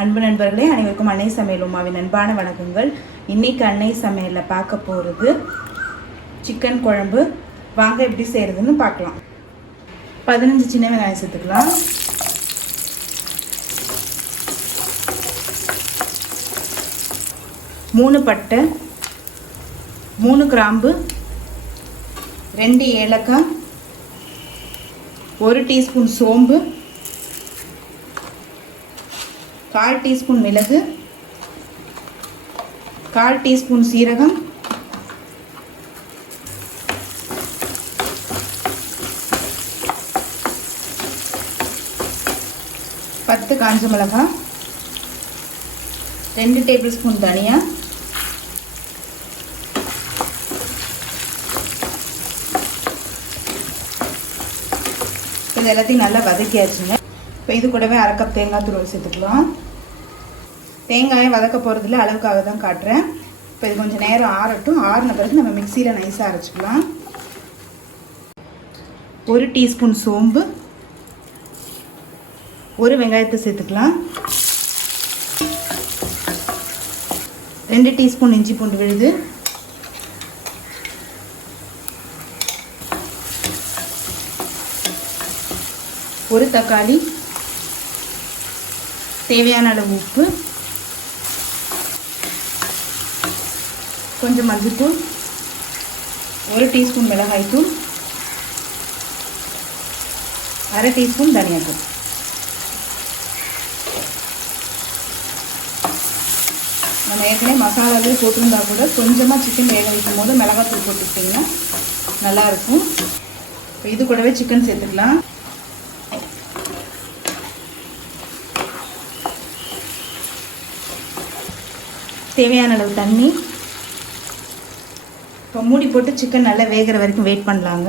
அன்பு நண்பர்களே, அனைவருக்கும் அன்னை சமையல் உமாவின் அன்பான வணக்கங்கள். இன்றைக்கி அன்னை சமையலில் பார்க்க போகிறது சிக்கன் குழம்பு. வாங்க எப்படி செய்கிறதுன்னு பார்க்கலாம். 15 சின்ன வெங்காயம் சேர்த்துக்கலாம். மூணு பட்டை, 3 கிராம்பு, 2 ஏலக்காய், 1 டீஸ்பூன் சோம்பு, 1/4 டீஸ்பூன் மிளகு, 1/4 டீஸ்பூன் சீரகம், 10 காஞ்ச மிளகாய், 2 டேபிள் ஸ்பூன் தனியா, இது எல்லாத்தையும் நல்லா வதக்கியாச்சுங்க. இப்போ இது கூடவே 1/2 கப் தேங்காய் துருவல் சேர்த்துக்கலாம். தேங்காயை வதக்க போகிறதுல அளவுக்காக தான் காட்டுறேன். இப்போ இது கொஞ்சம் நேரம் ஆறட்டும். ஆறின பிறகு நம்ம மிக்சியில் நைஸாக அரைச்சிக்கலாம். 1 டீஸ்பூன் சோம்பு, 1 வெங்காயத்தை சேர்த்துக்கலாம். 2 டீஸ்பூன் இஞ்சி பூண்டு விழுது, 1 தக்காளி, தேவையான அளவு உப்பு, கொஞ்சம் மஞ்சள்தூள், 1 டீஸ்பூன் மிளகாய்த்தூள், 1/2 டீஸ்பூன் தனியாத்தூள். நம்ம ஏற்கனவே மசாலாவே போட்டிருந்தா கூட கொஞ்சமாக சிக்கன் வேக வைக்கும் போது மிளகாய்த்தூள் போட்டுக்கிட்டிங்கன்னா நல்லாயிருக்கும். இப்போ இது கூடவே சிக்கன் சேர்த்துக்கலாம். தேவையான அளவு தண்ணி. இப்போ மூடி போட்டு சிக்கன் நல்லா வேகிற வரைக்கும் வெயிட் பண்ணலாங்க.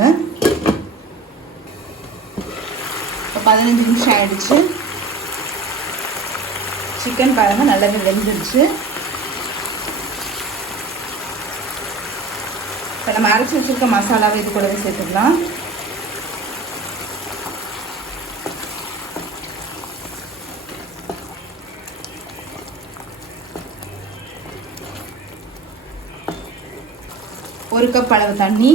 இப்போ 15 நிமிஷம் ஆகிடுச்சு. சிக்கன் பாருங்கள் நல்லாவே வெந்துடுச்சு. இப்போ நம்ம அரைச்சி வச்சுருக்க மசாலாவை இது கூடவே சேர்த்துக்கலாம். ஒரு கப் அளவு தண்ணி,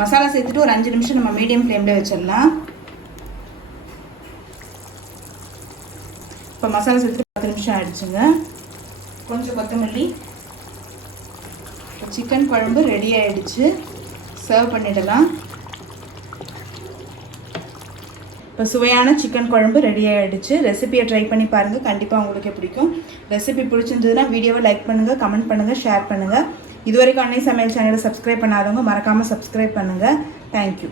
மசாலா சேர்த்துட்டு ஒரு 5 நிமிஷம் நம்ம மீடியம் ஃப்ளேமில் வச்சிடலாம். இப்போ மசாலா சேர்த்துட்டு 10 நிமிஷம் ஆயிடுச்சுங்க. கொஞ்சம் கொத்தமல்லி. சிக்கன் குழம்பு ரெடி ஆகிடுச்சு. சர்வ் பண்ணிடலாம். இப்போ சுவையான சிக்கன் குழம்பு ரெடி ஆகிடுச்சு. ரெசிபியை ட்ரை பண்ணி பாருங்கள், கண்டிப்பாக உங்களுக்கு பிடிக்கும். ரெசிபி பிடிச்சிருந்ததுன்னா வீடியோவை லைக் பண்ணுங்கள், கமெண்ட் பண்ணுங்கள், ஷேர் பண்ணுங்கள். இதுவரைக்கும் அன்னை சமையல் சேனலை சப்ஸ்கிரைப் பண்ணாதவங்க மறக்காமல் சப்ஸ்கிரைப் பண்ணுங்கள். தேங்க்யூ.